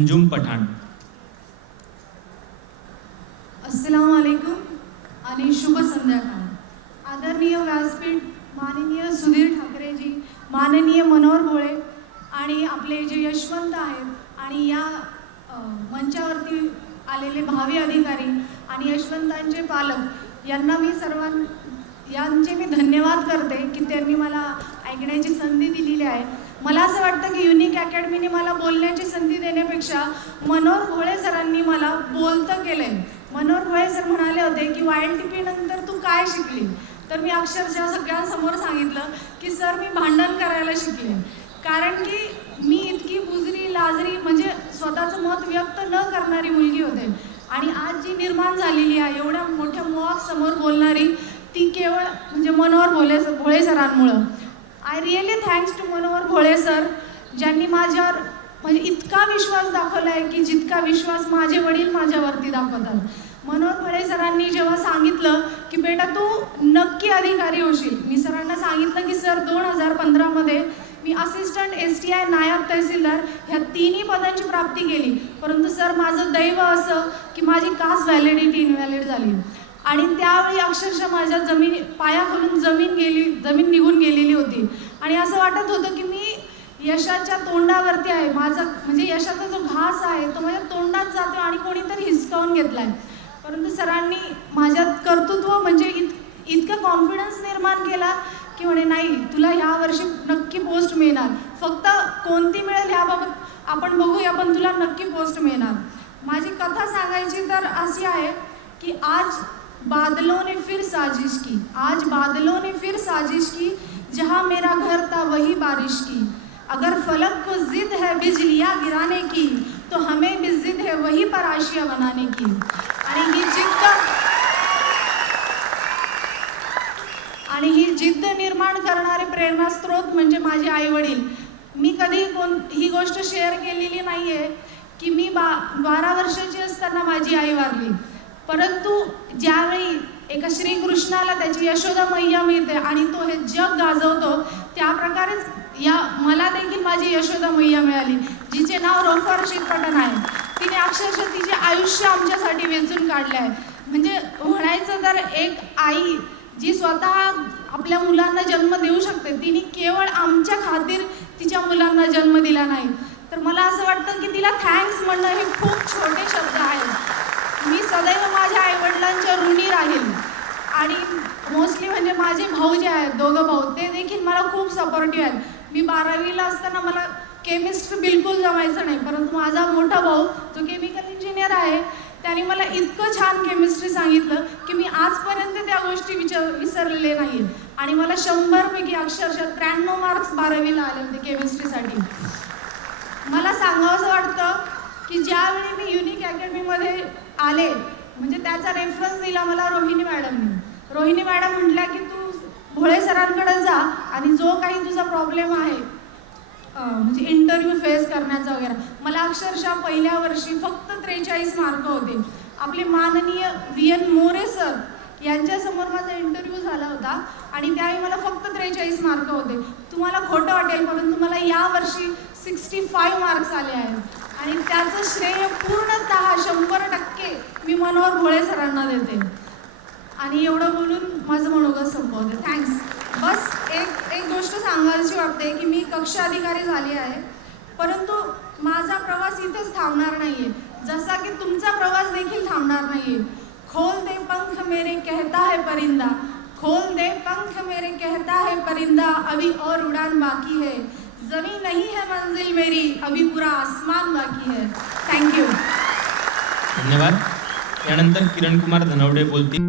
अंजुम पठाण. अस्सलाम वालेकुम आणि शुभ संध्याकाळ. आदरणीय व्यासपीठ, माननीय सुधीर ठाकरेजी, माननीय मनोहर भोळे आणि आपले जे यशवंत आहेत आणि या मंचावरती आलेले भावी अधिकारी आणि यशवंतांचे पालक यांना मी यांचे मी धन्यवाद करते की त्यांनी मला ऐकण्याची संधी दिलेली आहे. मला असं वाटतं की युनिक अकॅडमीने मला बोलण्याची संधी देण्यापेक्षा मनोहर भोळे सरांनी मला बोलतं केलं आहे. मनोहर भोळे सर म्हणाले होते की YLTP नंतर तू काय शिकली, तर मी अक्षरशः सगळ्यांसमोर सांगितलं की सर मी भांडण करायला शिकले. कारण की मी इतकी बुजरी लाजरी म्हणजे स्वतःचं मत व्यक्त न करणारी मुलगी होते आणि आज जी निर्माण झालेली आहे एवढ्या मोठ्या समोर बोलणारी ती केवळ म्हणजे मनोहर भोळे सरांमुळं. I really thanks to Manohar Bhole sir, ज्यांनी माझ्यावर म्हणजे इतका विश्वास दाखवला आहे की जितका विश्वास माझे वडील माझ्यावरती दाखवतात. मनोहर भोळे सरांनी जेव्हा सांगितलं की बेटा तू नक्की अधिकारी होशील, मी सरांना सांगितलं की सर 2015मध्ये मी असिस्टंट STI नायब तहसीलदार ह्या तिन्ही पदांची प्राप्ती केली, परंतु सर माझं दैव असं की माझी कास्ट व्हॅलिडिटी इनव्हॅलिड झाली आणि त्यावेळी अक्षरशः माझ्या पायाखालून जमीन निघून गेलेली होती आणि असं वाटत होतं की मी यशाच्या तोंडावरती आहे. माझा म्हणजे यशाचा जो घास आहे तो माझ्या तोंडात जातो आणि कोणीतरी हिसकावून घेतला आहे. परंतु सरांनी माझ्यात कर्तृत्व म्हणजे इतकं कॉन्फिडन्स निर्माण केला की म्हणे नाही तुला ह्या वर्षी नक्की पोस्ट मिळणार, फक्त कोणती मिळेल ह्याबाबत आपण बघूया पण तुला नक्की पोस्ट मिळणार. माझी कथा सांगायची तर अशी आहे की आज बादलों ने फिर साजिश की जहाँ मेरा घर था वही बारिश की. अगर फलक को जिद है बिजलियाँ गिराने की तो हमें भी जिद है वही पर आशिया बनाने की. आणि ही जिद्द निर्माण करणारे प्रेरणास्त्रोत म्हणजे माझे आईवडील. मी कधी ही गोष्ट शेअर केलेली नाही आहे की मी 12 वर्षाची असताना माझी आई वारली, परंतु ज्यावेळी एका श्रीकृष्णाला त्याची यशोदा मैया मिळते आणि तो हे जग गाजवतो त्याप्रकारेच मला देखील माझी यशोदा मैया मिळाली, जिचे नाव रोफा रशीद पठाण आहे. तिने अक्षरशः तिचे आयुष्य आमच्यासाठी वेचून काढले आहे. म्हणजे म्हणायचं तर एक आई जी स्वतः आपल्या मुलांना जन्म देऊ शकते, तिने केवळ आमच्या खातीर तिच्या मुलांना जन्म दिला नाही. तर मला असं वाटतं की तिला थँक्स म्हणणं हे खूप छोटे शब्द आहेत. मी सदैव माझ्या आईवडिलांच्या ऋणी राहील आणि मोस्टली म्हणजे माझे भाऊ जे आहेत, दोघं भाऊ, ते देखील मला खूप सपोर्टिव्ह आहेत. मी 12वीला असताना मला केमिस्ट्री बिलकुल जमायचं नाही, परंतु माझा मोठा भाऊ जो केमिकल इंजिनियर आहे त्याने मला इतकं छान केमिस्ट्री सांगितलं की मी आजपर्यंत त्या गोष्टी विसरलेले नाही आणि मला 100पैकी अक्षरशः 93 मार्क्स 12वीला आले होते केमिस्ट्रीसाठी. मला सांगावंसं वाटतं की ज्यावेळी मी युनिक अकॅडमीमध्ये आले म्हणजे त्याचा रेफरन्स दिला मला रोहिणी मॅडमने. रोहिणी मॅडम म्हटल्या की तू भोळे सरांकडे जा आणि जो काही तुझा प्रॉब्लेम आहे म्हणजे इंटरव्ह्यू फेस करण्याचा वगैरे. मला अक्षरशः पहिल्या वर्षी फक्त 43 मार्क होते. आपले माननीय VN मोरे सर यांच्यासमोर माझा इंटरव्ह्यू झाला होता आणि त्यावेळी मला फक्त 43 मार्क होते. तुम्हाला खोटं वाटेल परंतु मला यावर्षी 65 मार्क्स आले आहेत आणि त्याचं श्रेय पूर्णतः 100% मी मनोहर भोळे सरांना देते. आणि एवढं बोलून माझं मनोगत संपवते. थँक्स. बस एक गोष्ट सांगायची वाटते की मी कक्ष अधिकारी झाली आहे, परंतु माझा प्रवास इथेच थांबणार नाही आहे, जसा की तुमचा प्रवास देखील थांबणार नाही आहे. खोल दे पंख मेरे कहता है परिंदा, खोल दे पंख मेरे कहता है परिंदा, अभी और उड़ान बाकी है, जमीन नहीं है मंजिल मेरी, अभी पूरा आसमान बाकी है. थँक्यू. धन्यवाद. यानंतर किरण कुमार धनवडे बोलतील.